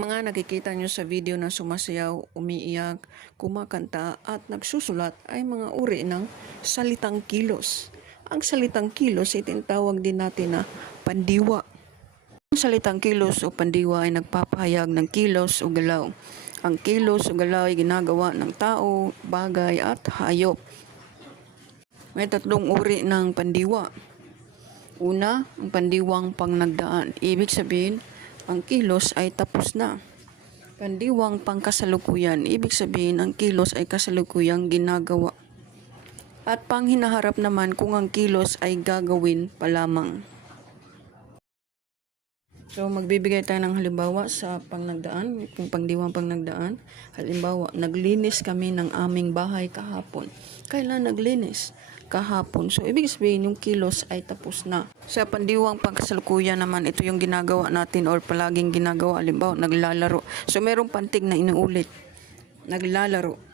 Ang mga nakikita nyo sa video na sumasayaw, umiiyak, kumakanta at nagsusulat ay mga uri ng salitang kilos. Ang salitang kilos ay tinatawag din natin na pandiwa. Ang salitang kilos o pandiwa ay nagpapahayag ng kilos o galaw. Ang kilos o galaw ay ginagawa ng tao, bagay at hayop. May tatlong uri ng pandiwa. Una, ang pandiwang pangnagdaan. Ibig sabihin, ang kilos ay tapos na. Pandiwang pangkasalukuyan. Ibig sabihin, ang kilos ay kasalukuyang ginagawa. At panghinaharap naman kung ang kilos ay gagawin pa lamang. So, magbibigay tayo ng halimbawa sa pangnagdaan, kung pandiwang pangnagdaan. Halimbawa, naglinis kami ng aming bahay kahapon. Kailan naglinis? Kahapon. So, ibig sabihin, yung kilos ay tapos na. Sa pandiwang pangkasalukuyan naman, ito yung ginagawa natin or palaging ginagawa. Halimbawa, naglalaro. So, merong pantig na inuulit. Naglalaro.